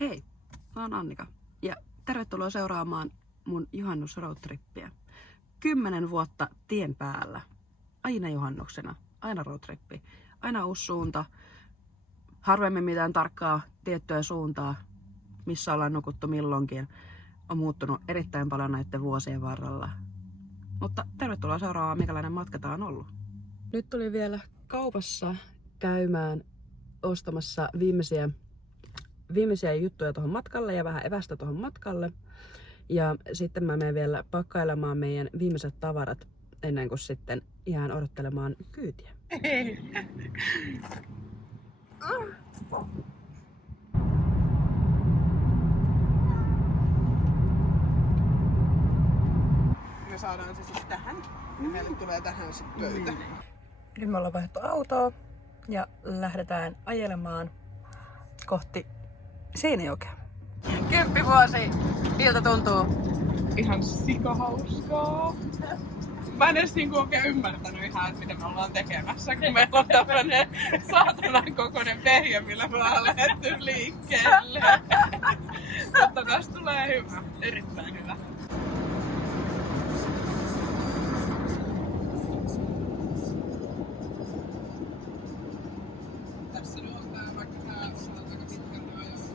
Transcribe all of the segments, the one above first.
Hei, mä oon Annika ja tervetuloa seuraamaan mun juhannusroadtrippiä. 10 vuotta tien päällä. Aina juhannuksena, aina roadtrippi, aina uusi suunta. Harvemmin mitään tarkkaa tiettyä suuntaa, missä ollaan nukuttu milloinkin. On muuttunut erittäin paljon näiden vuosien varrella. Mutta tervetuloa seuraamaan, minkälainen matka tää on ollut. Nyt tuli vielä kaupassa käymään ostamassa viimeisiä juttuja tuohon matkalle ja vähän evästä tuohon matkalle. Ja sitten mä menen vielä pakkailemaan meidän viimeiset tavarat ennen kuin sitten jään odottelemaan kyytiä. Me saadaan se sitten tähän ja meille tulee tähän sitten pöytä. Nyt me ollaan vaihdettu autoa ja lähdetään ajelemaan kohti Seinäjokea. 10 vuosi! Miltä tuntuu? Ihan sikahauskaa. Mä en edes niinku oikein ymmärtänyt ihan, että mitä me ollaan tekemässä, kun meillä on tämmönen saatanan kokoinen vehje, millä me ollaan lähdetty liikkeelle. Mutta tästä tulee hyvä, erittäin hyvä. Tässä on tää, vaikka tää on aika pitkälle ajoissa.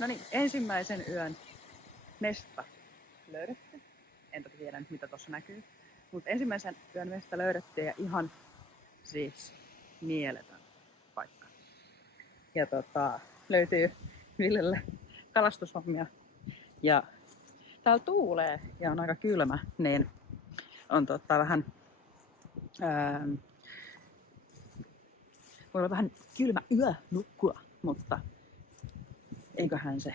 No niin, ensimmäisen yön mesta löydetty. En toki tiedä nyt mitä tuossa näkyy. Mutta ensimmäisen yön mesta löydettiin ja ihan siis mieletön paikka. Ja löytyy Villelle kalastushommia. Ja täällä tuulee ja on aika kylmä, niin on vähän voi olla vähän kylmä yö nukkua, mutta eiköhän se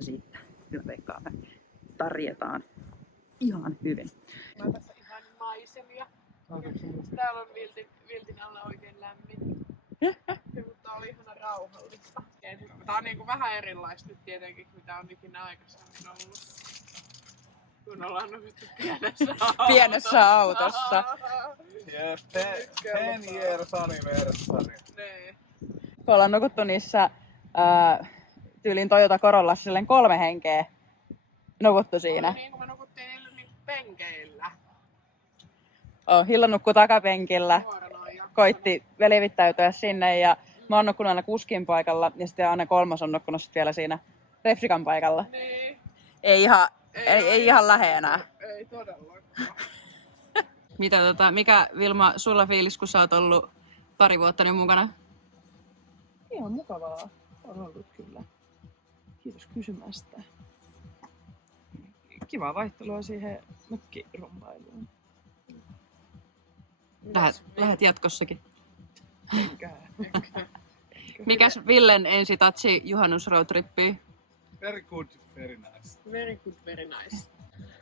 siitä. Kyllä veikkaan, me tarjetaan ihan hyvin. Mä tässä ihan maisemia. Täällä on viltin alla oikein lämmin. Mutta oli ihana rauhallista. Tää on niinku vähän erilaista nyt tietenkin, mitä on ikinä aikaisemmin ollut. Kun ollaan nukuttu Pienessä autossa. Yes, 10 years anniversary. Nee. Kun ollaan nukuttu niissä tyylin Toyota Corollassa silleen 3 henkeä nukuttu siinä. Niin kuin me nukuttiin niillä niinku penkeillä. Hilla nukkui takapenkillä, koitti levittäytyä sinne ja mä oon nukkunut aina kuskin paikalla ja sitten Anne kolmas on nukkunut sit vielä siinä repsikan paikalla. Niin. Ei ihan lähe enää. Ei todellakaan. Mikä Vilma sulla fiilis, kun sä oot ollut pari vuotta niin mukana? Ihan mukavaa on ollut kyllä. Kiitos kysymästä. Kivaa vaihtelua siihen mökkirumpailuun. Lähet jatkossakin. Enkä. Mikäs Villen ensi tatsi juhannusroadtrippiin? Very good, very nice. Very good, very nice.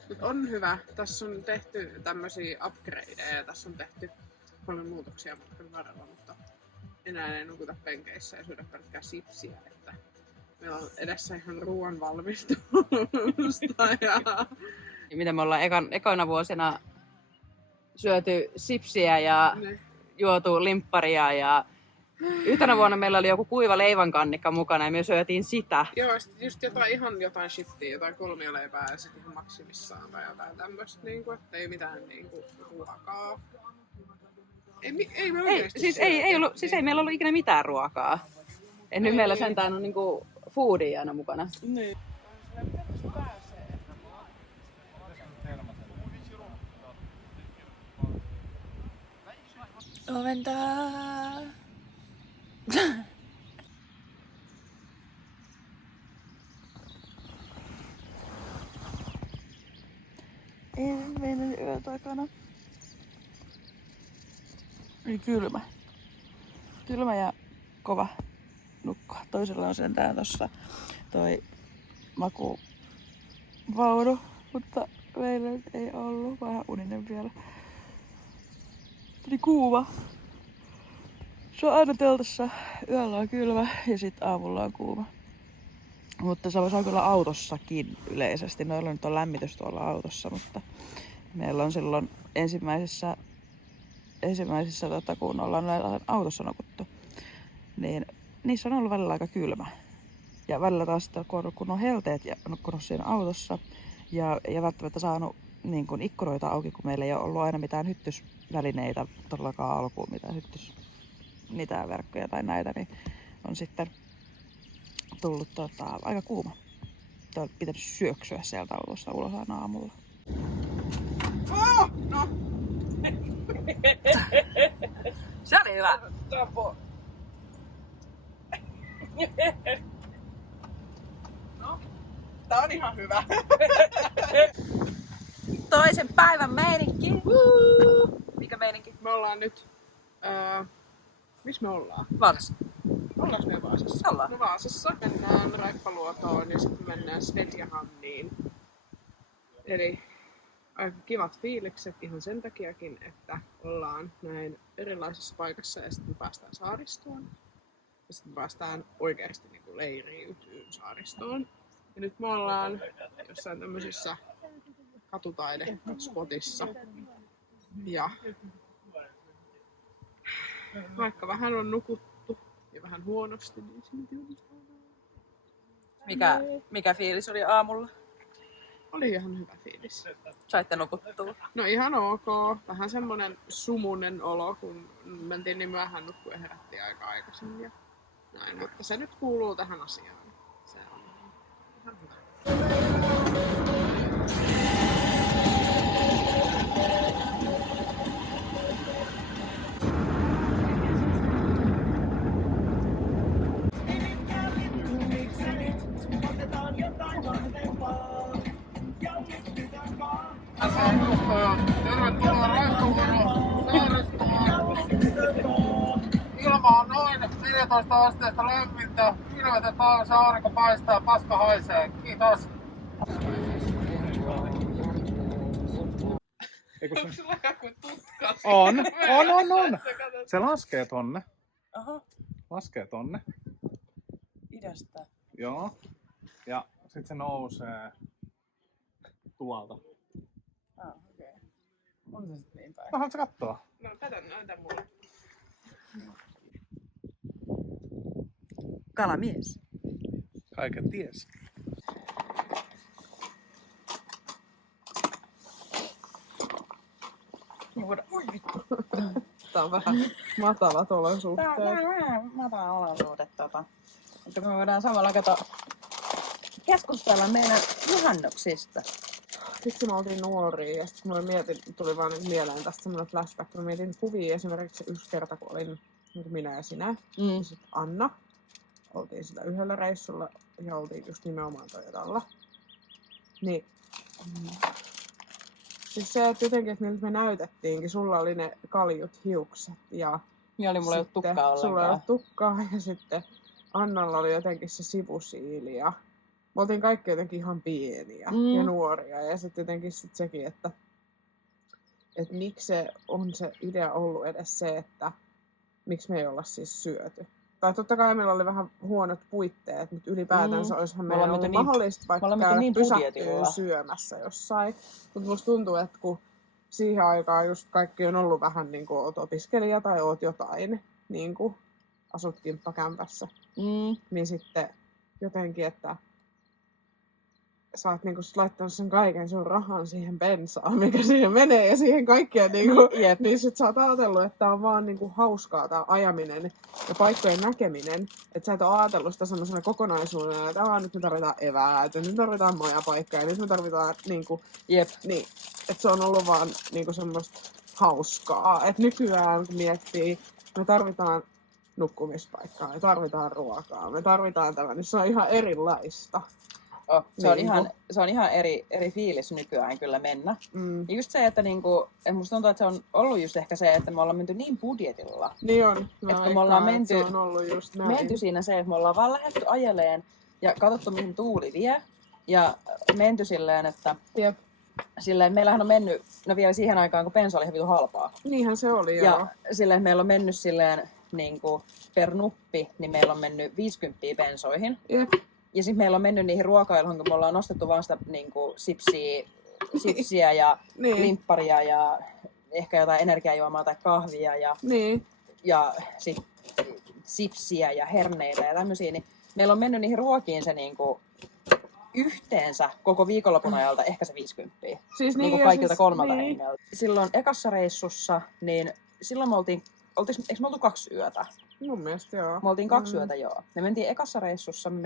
Mut on hyvä. Tässä on tehty tämmösiä upgradeja ja tässä on tehty paljon muutoksia matkan varrella, mutta enää ei nukuta penkeissä ja syödä pelkkää sipsiä. Että meillä on edessä ihan ruoan valmistusta ja Mitä me ollaan ekoina vuosina syöty sipsiä ja juotu limpparia ja yhtenä vuonna meillä oli joku kuiva leivänkannikka mukana ja me syötiin sitä. joo, sit just jotain shittiä, jotain kolmioleipää ja sit ihan maksimissaan tai jotain tämmöstä niinku, että ei mitään niinku ruokaa. Ei me oikeesti Ei meillä ollut ikinä mitään ruokaa. Et nyt meillä sentään on niinku foodia aina mukana. Niin. Oventaa. Ensimmäinen yö takana. Oli kylmä. Kylmä ja kova nukkua. Toisella on sentään tossa toi makuvaunu Mutta meillä ei ollut. Vähän uninen vielä. Tuli kuuma. Se on aina teltassa. Yöllä on kylmä ja sit aamulla on kuuma. Mutta se on kyllä autossakin yleisesti. Noilla nyt on lämmitys tuolla autossa, mutta meillä on silloin ensimmäisessä kun ollaan autossa nukuttu, niin niissä on ollut välillä aika kylmä. Ja välillä taas kun on helteet ja nukkunut siinä autossa ja välttämättä saanut niin kuin ikkunoita auki, kun meillä ei ole ollut aina mitään hyttysvälineitä todellakaan alkuun, mitään verkkoja tai näitä, niin on sitten tullut aika kuuma. On pitänyt syöksyä sieltä autosta ulos aina aamulla. Oh, no. Se oli hyvä! Tapo. No, tää on ihan hyvä. Toisen päivän meininki! Mikä meininki? Me ollaan nyt... missä me ollaan? Vaasassa. Ollaanko me Vaasassa? Ollaan. No Vaasassa. Mennään Raippaluotoon ja sitten mennään Svetjahamniin. Eli aika kivat fiilikset ihan sen takiakin, että ollaan näin erilaisessa paikassa ja sitten päästään saaristoon. Ja sitten päästään oikeasti niin kuin leiriytyyn saaristoon. Ja nyt me ollaan jossain tämmöisessä katutaide-spotissa. Ja vaikka vähän on nukuttu ja vähän huonosti, niin silti on Mikä fiilis oli aamulla? oli ihan hyvä fiilis. Saitte nukuttua? No ihan ok. Vähän semmonen sumunen olo, kun mentiin niin myöhään nukkuun ja herättiin aika aikaisin ja näin. Mutta se nyt kuuluu tähän asiaan. Se on ihan hyvä. Tervetuloa Raippavuoron saaristoon. Ilma on noin 14 asteesta lämmintä. Pilvet taas, aurinko paistaa, paska haisee. Kiitos. Onko sulla joku tutka? On. Se laskee tonne. Aha, Laskee tonne. idästä. Joo. Ja sit se nousee tuolta. Okei. On se sitten niin päin. Haluatko katsoa? No näytä mulle. Kalamies. Kaiken ties. Oi vittu. Tää on vähän matalat olosuhteet. Matala olosuhde Mutta me voidaan samalla keskustella meidän juhannuksista. Sitten me oltiin nuoria ja sitten mulle tuli vaan nyt mieleen tästä semmoinen flashback, kun mä mietin kuvia esimerkiksi yksi kerta, kun olin minä ja sinä ja sitten Anna. Oltiin sillä yhdellä reissulla ja oltiin just nimenomaan Toyotalla. Niin, siis se, että jotenkin, että miltä me näytettiinkin, sulla oli ne kaljut hiukset ja Niin oli mulla ei ole tukkaa ollenkaan. sulla ei ole tukkaa ja sitten Annalla oli jotenkin se sivusiili ja me oltiin kaikki jotenkin ihan pieniä ja nuoria ja sitten jotenkin sekin, että miksi se on se idea ollut edes se, että miksi me ei olla siis syöty. Tai totta kai meillä oli vähän huonot puitteet, mutta ylipäätänsä olisihan meillä ollut mahdollista vaikka käydä pysähtyä syömässä jossain. Mutta musta tuntuu, että kun siihen aikaan just kaikki on ollut vähän niin kuin oot opiskelija tai oot jotain, niin kuin asut kimppakämpässä, niin sitten jotenkin, että sä oot niinku laittanut sen kaiken sun rahan siihen bensaan, mikä siihen menee ja siihen kaikkeen niinku, niin sit sä oot ajatellut, että tää on vaan niinku hauskaa tää ajaminen ja paikkojen näkeminen, että sä et oo ajatellut sitä semmosena kokonaisuudena, että nyt me tarvitaan eväät ja nyt tarvitaan majapaikkaa ja nyt me tarvitaan niinku, niin, että se on ollut vaan niinku semmoista hauskaa, että nykyään kun miettii, me tarvitaan nukkumispaikkaa, me tarvitaan ruokaa, me tarvitaan tämä, niin se on ihan erilaista. Se on ihan eri fiilis nykyään kyllä mennä. Ja just se, että musta tuntuu, että se on ollut just ehkä se, että me ollaan menty niin budjetilla. Niin on. Että kun me ollaan menty, on ollut just näin. menty siinä se, että me ollaan vaan lähdetty ajeleen ja katsottu mihin tuuli vie. ja menty silleen, että Jep. silleen, meillähän on mennyt, no vielä siihen aikaan, kun bensa oli ihan vitun halpaa. Niinhän se oli, joo. Ja silleen meillä on mennyt silleen niin kuin per nuppi, niin meillä on mennyt 50 bensoihin. Jep. Ja sitten meillä on mennyt niihin ruokailuihin, kun me ollaan nostettu vaan sitä niin kuin sipsiä ja Niin. limpparia ja ehkä jotain energiajuomaa tai kahvia Niin. ja sit sipsiä ja herneitä ja tämmösiä, niin meillä on mennyt niihin ruokiin se niinku yhteensä koko viikonlopun ajalta ehkä se 50. Siis Niinku ja kaikilta siis, kolmelta niin. hengeltä. Silloin ekassa reissussa, niin silloin me eikö me oltu 2 yötä? Mun mielestä joo. Me oltiin 2 yötä, joo. Me mentiin ekassa reissussa, me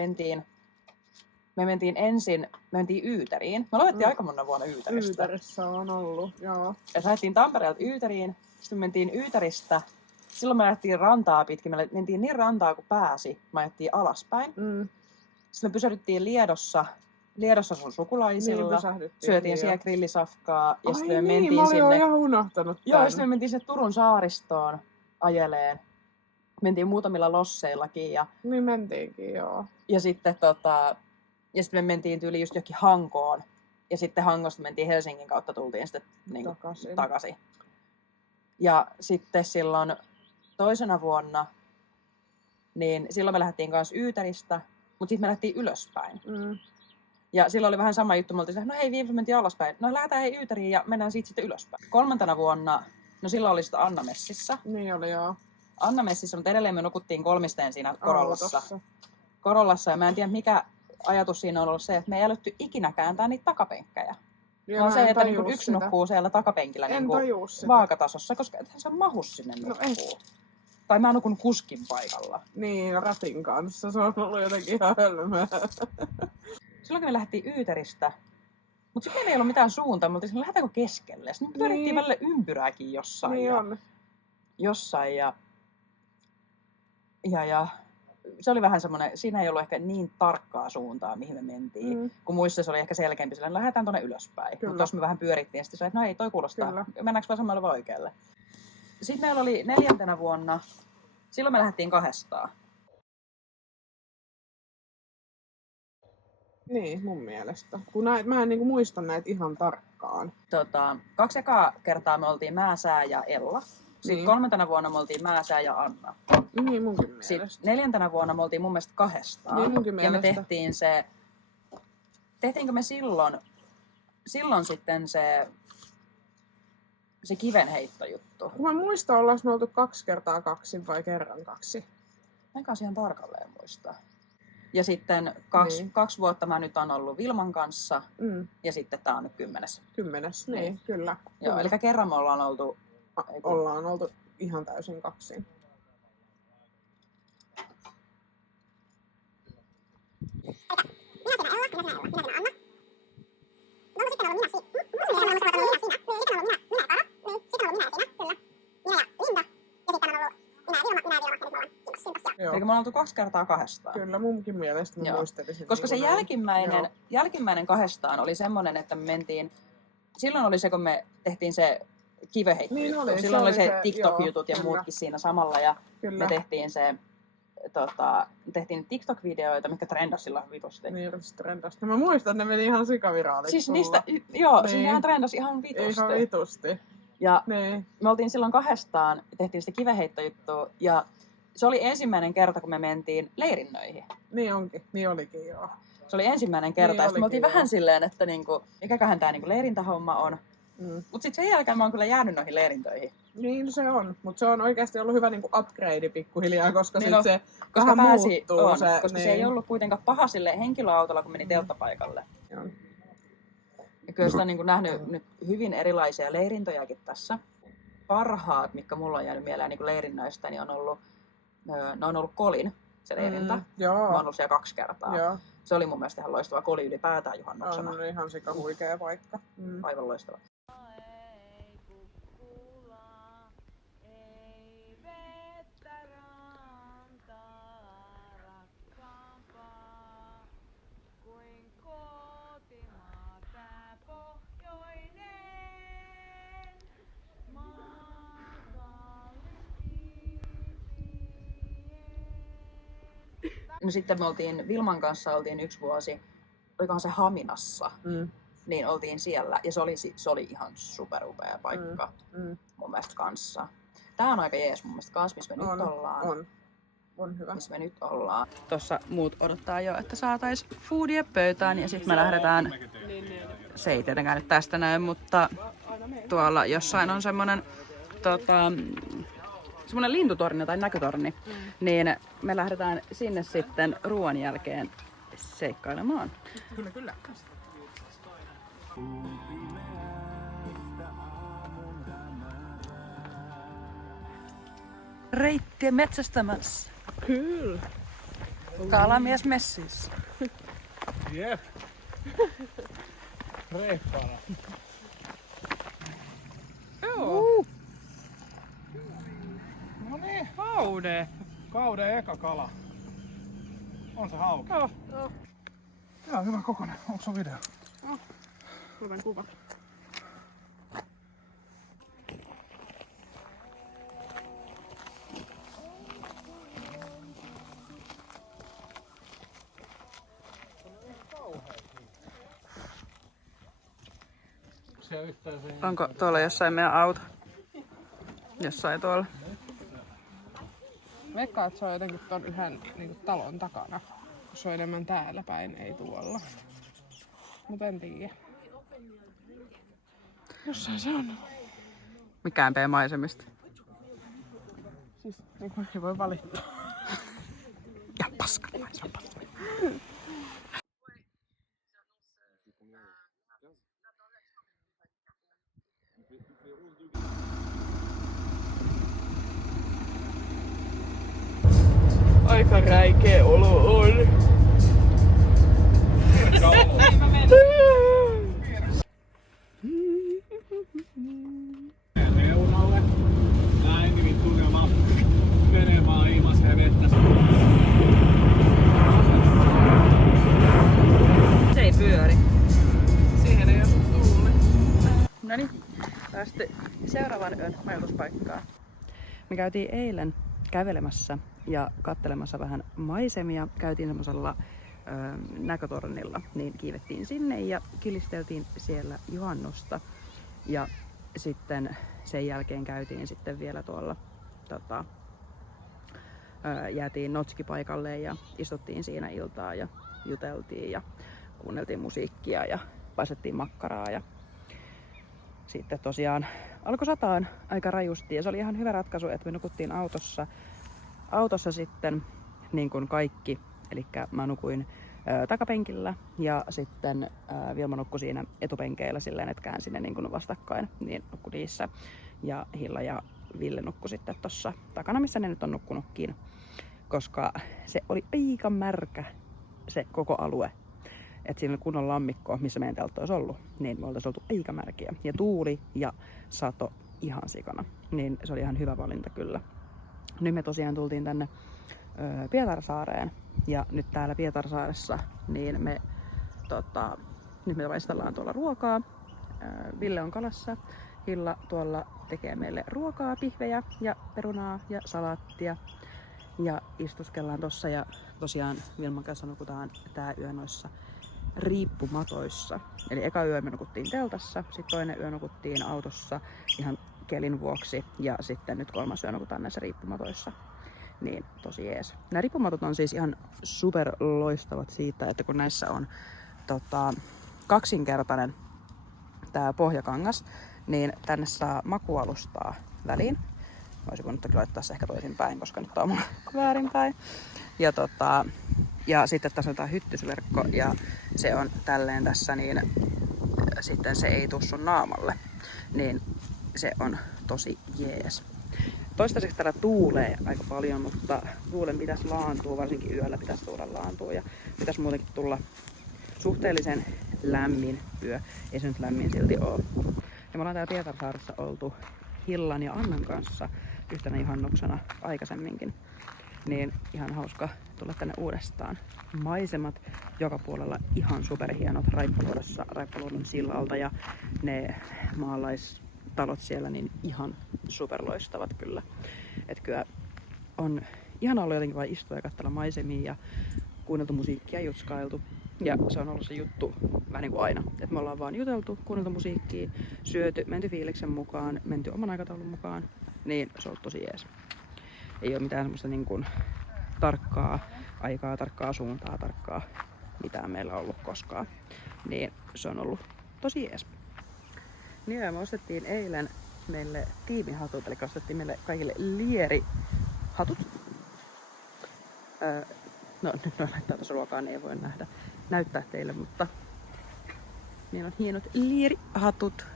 mentiin Yyteriin. Me lovettiin aika monen vuonna Yyteristä. Yyterissä on ollut, joo. Ja lähdettiin Tampereelta Yyteriin, sitten me mentiin Yyteristä. Silloin me lähdettiin rantaa pitkin, me mentiin niin rantaa kuin pääsi, me ajettiin alaspäin. Sitten me pysähdyttiin Liedossa sun sukulaisilla, syötiin siellä grillisafkaa ja sitten me mentiin mä olin sinne. ihan unohtanut Joo, tän. sitten me mentiin sinne Turun saaristoon ajeleen. Mentiin muutamilla losseillakin Niin mentiinkin, joo. ja sitten me mentiin tyyli just johonkin Hankoon. Ja sitten Hangosta mentiin Helsingin kautta, tultiin sitten niin takaisin. Ja sitten silloin toisena vuonna, niin silloin me lähdettiin kanssa Yyteristä, mutta sitten me lähdettiin ylöspäin. Ja silloin oli vähän sama juttu, me oltiin no hei, viimeksi mentiin alaspäin. No lähdetään hei Yyteriin ja mennään siitä sitten ylöspäin. 3. vuonna, no silloin oli sitä Anna Messissä. Niin oli, joo. Anna Messissä, mutta edelleen me nukuttiin 3 siinä Corollassa. Autossa. Corollassa, ja mä en tiedä mikä ajatus siinä on ollut se, että me ei älytty ikinä kääntää niitä takapenkkejä. Ja Vaan mä se, en että niinku tajua yksi sitä. nukkuu siellä takapenkillä En niinku tajua sitä. vaakatasossa, koska ethän sä mahu sinne No nukkuu. Tai mä nukun kuskin paikalla. Niin, ratin kanssa. Se on ollut jotenkin ihan hölmöä. Silloin kun me lähdettiin Yyteristä, mutta sitten meillä ei ollut mitään suuntaa, me oltiin lähdetäänkö keskelle. Sitten me pyörittiin Niin. välillä ympyrääkin jossain. Niin ja, on. jossain ja se oli vähän semmoinen, siinä ei ollut ehkä niin tarkkaa suuntaa, mihin me mentiin. Kun muissa se oli ehkä selkeämpi, sillä lähdetään tuonne ylöspäin. Mutta tuossa me vähän pyörittiin ja sitten se, että no ei, toi kuulostaa. Kyllä. Mennäänkö vasemmalle vai oikealle? Sitten meillä oli 4. vuonna, silloin me lähdettiin 2. Niin, mun mielestä. Kun mä en niinku muista näitä ihan tarkkaan. 2 ekaa kertaa me oltiin Määsää ja Ella. Sitten Niin. 3. vuonna me oltiin Määsää ja Anna. Niin munkin mielestä. Sitten 4. vuonna me oltiin mun mielestä 2. Niin munkin ja me mielestä. tehtiin se... Tehtiinkö me silloin sitten se kivenheittojuttu? Kun mä muistan, ollaan me oltu 2 kertaa 2 vai kerran 2. Enkä ihan tarkalleen muista. Ja sitten 2 vuotta mä nyt on ollut Vilman kanssa. Ja sitten tää on nyt 10. 10. Niin, kyllä. Joo, eli kerran me ollaan oltu... Ollaan oltu ihan täysin 2. Eli me ollaan oltu 2 kertaa 2. Kyllä munkin mielestä mä Joo. muistelisin. Koska se niin kuin näin. jälkimmäinen 2 oli semmonen, että me mentiin... Silloin oli se, kun me tehtiin se kiveheitto. Niin oli, silloin oli se se, TikTok-jutut ja joo, muutkin siinä samalla. Ja Kyllä. me tehtiin tehtiin TikTok-videoita, mitkä trendas silloin vitusti. Niin, trendasta. Mä muistan, että ne meni ihan sikaviraaliksi. Siis sulla. niistä, joo, Niin. siis nehän trendas ihan vitusti. Ihan vitusti. Ja Niin. me oltiin silloin 2, tehtiin sitä kiveheittojuttua ja se oli ensimmäinen kerta, kun me mentiin leirinnöihin. Niin onkin. Niin olikin, joo. Se oli ensimmäinen kerta, Niin ja sitten me oltiin olikin, vähän joo. silleen, että niinku, mikäköhän tää niinku leirintähomma on. Mut sit sen jälkeen mä oon kyllä jäänyt noihin leirintöihin. Niin se on, mutta se on oikeasti ollut hyvä niinku upgrade pikkuhiljaa, koska Niin sit on, se koska vähän pääsi, muuttuu. on, Se, koska niin. se ei ollut kuitenkaan paha sille henkilöautolla, kun meni telttapaikalle. Joo. Ja kyllä sitä on niin kuin nähnyt nyt hyvin erilaisia leirintöjäkin tässä. Parhaat, mitkä mulla on jäänyt mieleen niin kuin leirinnöistä, niin ne on ollut Kolin, se leirintä. Joo. Mä oon ollut siellä 2 kertaa. Joo. Se oli mun mielestä ihan loistava. Koli ylipäätään juhannuksena. On ihan sika huikea paikka. Aivan loistava. No sitten me oltiin Vilman kanssa 1 vuosi. olikohan se Haminassa, Mm. niin oltiin siellä ja se oli ihan superupea paikka mun mielestä kanssa. Tää on aika jees mun mielestä kans, missä me nyt ollaan. On hyvä. Missä me nyt ollaan. Tossa muut odottaa jo, että saatais foodia pöytään ja sitten me lähdetään. Se ei tietenkään nyt tästä näy, mutta tuolla jossain on semmonen semmonen lintutorni tai näkötorni. Niin me lähdetään sinne sitten ruoan jälkeen seikkailemaan. Kyllä. Reittiä metsästämässä. Kyllä. Kalamies messissä. Jep. Reippaana. Joo. No niin, Haude. kauden eka kala. On se hauki. Joo. Ihan hyvä kokonen. Onko se video? Hyvän kuva. Onko tuolla jossain meidän auto? Jossain tuolla. Veikkaan, että se on jotenkin ton yhden niin talon takana. Se on enemmän täällä päin, ei tuolla. Mut en tiedä. Jossain se on. Mikään maisemista. Siis niin kuin ei voi valittaa. Ja paskan maisema. Aika räikeä olo on. Reunalle. Näin niin tuleva menemään ilmassa ja vettä. Se ei pyöri. Siihen ei osu tuuli. Noniin, päästy seuraavan yön majoituspaikkaan. Me käytiin eilen kävelemässä ja katselemassa vähän maisemia. Käytiin semmoisella näkötornilla, niin kiivettiin sinne ja kilisteltiin siellä juhannusta. Ja sitten sen jälkeen käytiin sitten vielä tuolla, jäätiin Notski-paikalle ja istuttiin siinä iltaa ja juteltiin ja kuunneltiin musiikkia ja paistettiin makkaraa. Ja sitten tosiaan alkoi sataan aika rajusti ja se oli ihan hyvä ratkaisu, että me nukuttiin autossa sitten niin kuin kaikki. Eli mä nukuin takapenkillä ja sitten Vilma nukkui siinä etupenkeillä silleen, että käänsin ne niin kuin vastakkain, niin nukkui niissä. Ja Hilla ja Ville nukkui sitten tossa takana, missä ne nyt on nukkunutkin, koska se oli aika märkä se koko alue. Että siinä oli kunnon lammikko, missä meidän teltta olisi ollut, niin me oltaisiin oltu aika märkiä. Ja tuuli ja sato ihan sikana, niin se oli ihan hyvä valinta kyllä. Nyt me tosiaan tultiin tänne Pietarsaareen ja nyt täällä Pietarsaaressa niin nyt me maistellaan tuolla ruokaa. Ville on kalassa, Hilla tuolla tekee meille ruokaa, pihvejä ja perunaa ja salaattia. Ja istuskellaan tossa ja tosiaan Vilman kanssa nukutaan tää yö noissa riippumatoissa. Eli eka yö me nukuttiin teltassa, sitten toinen yö nukuttiin autossa ihan kelin vuoksi ja sitten nyt kolmas yö nukutaan näissä riippumatoissa. Niin tosi jees. Nämä riippumatot on siis ihan super loistavat siitä, että kun näissä on kaksinkertainen tää pohjakangas, niin tänne saa makualustaa väliin. Olisi voinut toki laittaa se ehkä toisinpäin, koska nyt on mulla väärinpäin. Ja sitten tässä on tää hyttysverkko ja se on tälleen tässä, niin sitten se ei tuu sun naamalle. Niin se on tosi jees. Toistaiseksi täällä tuulee aika paljon, mutta tuulen pitäisi laantua, varsinkin yöllä pitäisi tulla laantua ja pitäisi muutenkin tulla suhteellisen lämmin yö. Ei se nyt lämmin silti ole. Ja me ollaan täällä Pietarsaaressa oltu Hillan ja Annan kanssa yhtenä juhannuksena aikaisemminkin. Niin ihan hauska tulla tänne uudestaan. Maisemat joka puolella ihan superhienot Raippaluodon sillalta ja ne maalaistalot siellä niin ihan superloistavat kyllä. Et kyllä on ihan ollut jotenkin vain istua ja katsella maisemia ja kuunneltu musiikkia ja jutskailtu. Ja se on ollut se juttu vähän niin kuin aina. Että me ollaan vaan juteltu, kuunneltu musiikkia, syöty, menty fiiliksen mukaan, menty oman aikataulun mukaan. Niin se on ollut tosi jees. Ei ole mitään semmoista niin kuin tarkkaa aikaa, tarkkaa suuntaa, tarkkaa mitään meillä ollut koskaan. Niin se on ollut tosi jees. Niin ja me ostettiin eilen meille tiimihatut, eli ostettiin meille kaikille lierihatut. No nyt ne laittaa tuossa ruokaa, niin ei voi näyttää teille, mutta meillä on hienot lierihatut.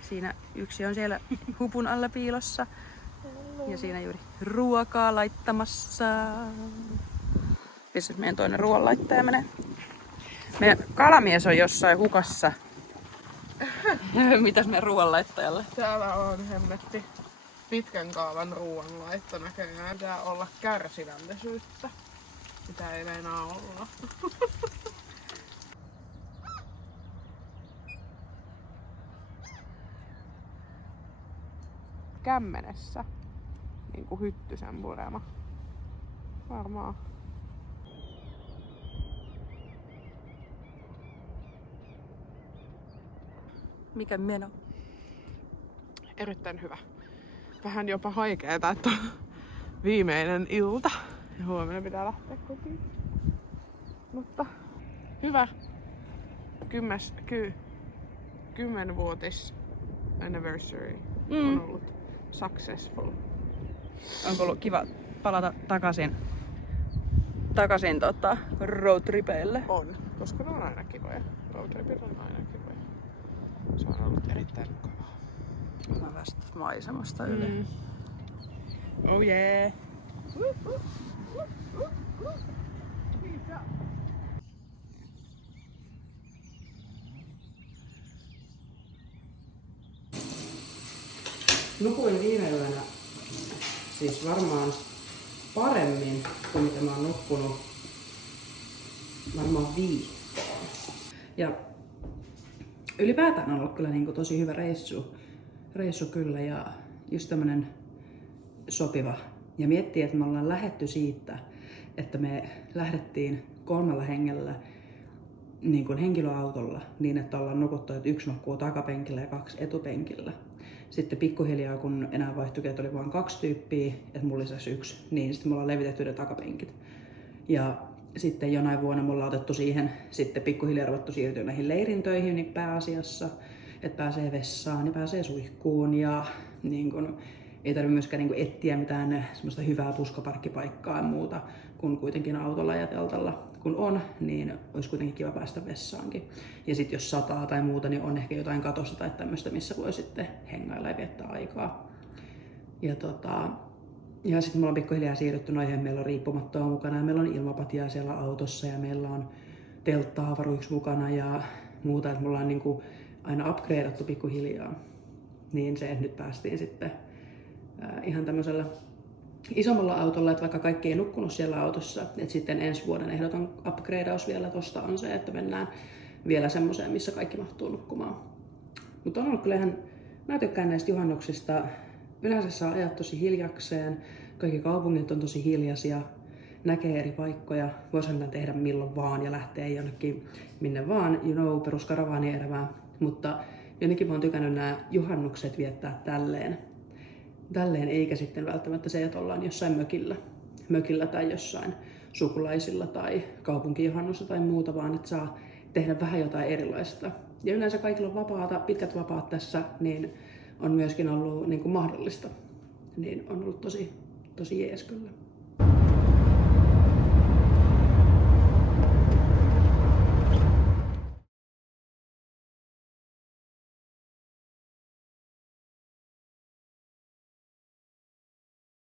Siinä yksi on siellä hupun alla piilossa ja siinä juuri ruokaa laittamassa. Missä meidän toinen ruoanlaittaja menee? Meidän kalamies on jossain hukassa. Mitäs meidän ruoanlaittajalle? Täällä on hemmetti pitkän kaavan ruoanlaitto näköjään. Tää olla kärsivällisyyttä. Mitä ei meinaa olla. Kämmenessä. Niinku Hyttysen purema. Varmaan. Mikä meno? Erittäin hyvä. Vähän jopa haikeeta, että on viimeinen ilta. Ja huomenna pitää lähteä kotiin. Mutta hyvä. 10-vuotis anniversary on ollut successful. On ollut kiva palata takaisin roadtripeille. On, koska ne on aina kivoja. Roadtripit on aina kivoja. Se on ollut erittäin mukavaa. Mä västä maisemasta yli. Oh yeah! Nukuin viime yönä siis varmaan paremmin kuin mitä mä oon nukkunut varmaan viikkoon. Ja ylipäätään on ollut kyllä niin tosi hyvä reissu kyllä ja just tämmönen sopiva. Ja miettii, että me ollaan lähdetty siitä, että me lähdettiin 3 hengellä niin kuin henkilöautolla niin, että ollaan nukuttu, että 1 nukkuu takapenkillä ja 2 etupenkillä. Sitten pikkuhiljaa, kun enää vaihtui, että oli vain 2 tyyppiä, että mulla lisäksi 1, niin sitten me ollaan levitetty ne takapenkit. Ja sitten jonain vuonna me ollaan otettu siihen, sitten pikkuhiljaa ruvettu siirtyä näihin leirintöihin niin pääasiassa, että pääsee vessaan ja pääsee suihkuun ja niin kun, ei tarvitse myöskään niin etsiä mitään semmoista hyvää puskaparkkipaikkaa ja muuta, kun kuitenkin autolla ja teltalla kun on, niin olisi kuitenkin kiva päästä vessaankin. Ja sitten jos sataa tai muuta, niin on ehkä jotain katosta tai tämmöistä, missä voi sitten hengailla ja viettää aikaa. Ja sitten me ollaan pikkuhiljaa siirrytty noihin, meillä on riippumattoa mukana ja meillä on ilmapatjaa siellä autossa ja meillä on telttaa varuiksi mukana ja muuta, että me ollaan niinku aina upgradeattu pikkuhiljaa. Niin se, että nyt päästiin sitten ihan tämmöisellä isommalla autolla, että vaikka kaikki ei nukkunut siellä autossa, että sitten ensi vuoden ehdoton upgradeaus vielä tosta on se, että mennään vielä semmoiseen, missä kaikki mahtuu nukkumaan. Mutta on ollut kyllä ihan, mä tykkään näistä juhannuksista, yleensä saa ajaa tosi hiljakseen, kaikki kaupungit on tosi hiljaisia, näkee eri paikkoja, voi sen tehdä milloin vaan ja lähtee jonnekin minne vaan, peruskaravaanielämää, mutta jonnekin mä oon tykännyt nämä juhannukset viettää tälleen eikä sitten välttämättä se, että ollaan jossain mökillä tai jossain sukulaisilla tai kaupunkijuhannusta tai muuta, vaan että saa tehdä vähän jotain erilaista. Ja yleensä kaikilla on vapaata, pitkät vapaat tässä, niin on myöskin ollut niin kuin mahdollista. Niin on ollut tosi jees kyllä.